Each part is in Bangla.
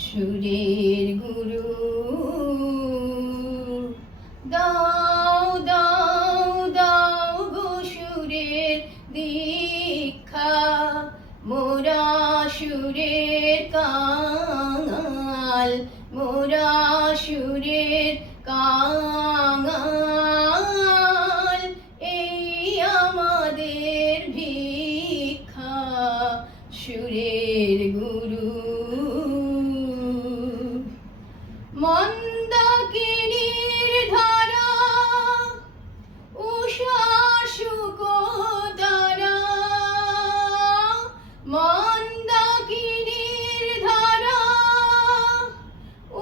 সুরের গুরু। দাও দাও দাও গো সুরের দীক্ষা, মোরা সুরের কাঙাল, মোরা সুরের কাঙাল। এই আমাদের ভিক্ষা, সুরের গুরু। মন্দাকিনীর ধারা, উষা শুকতারা, মন্দাকিনীর ধারা,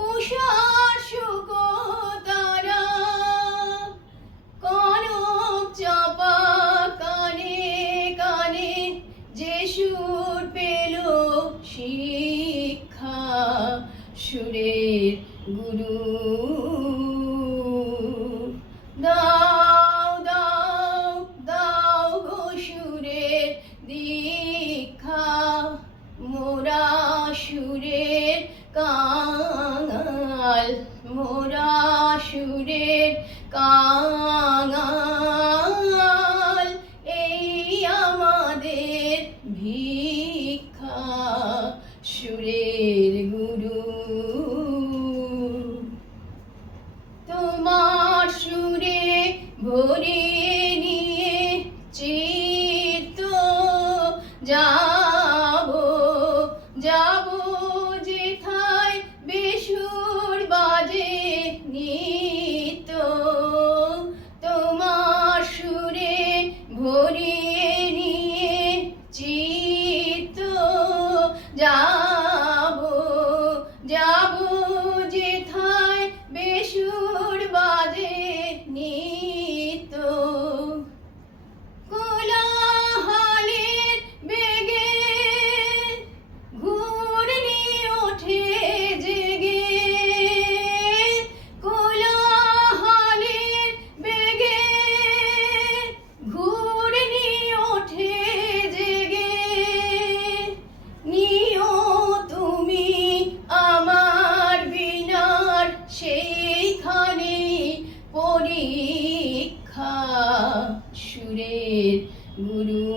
উষা শুকতারা। কনক চাপা কানে কানে যে সুর পেল শিক্ষা, সুরের গুরু। দাও দাও দাও গো সুরের দীক্ষা, মোরা সুরের কাঙাল, মোরা সুরের কাঙাল। এই আমাদের ভিক্ষা, সুরের গুরু। তোমার সুরে ভরিয়ে নিয়ে চিত্ত যাবো, যাবো যেথায় বেসুর বাজে নিত্য। তোমার সুরে ভরিয়ে নিয়ে চিত্ত যাবো, যাবো যেথায় বেসুর বাজে নিত্য। কোলাহলের বেগে ঘূর্ণি ওঠে জেগে, কোলাহলের বেগে ঘূর্ণি ওঠে জেগে। নিও তুমি আমার বিনার সেইখানে পরীক্ষা, সুরের গুরু।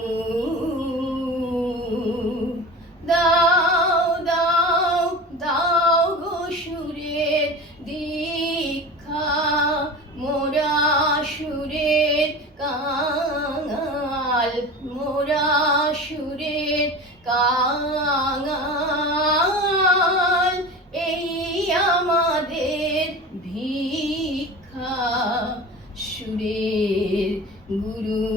দাও দাও দাও গো সুরের দীক্ষা, মোরা সুরের কাঙাল, মোরা সুরের কাঙাল। এই আমাদের ভিক্ষা, সুরের গুরু।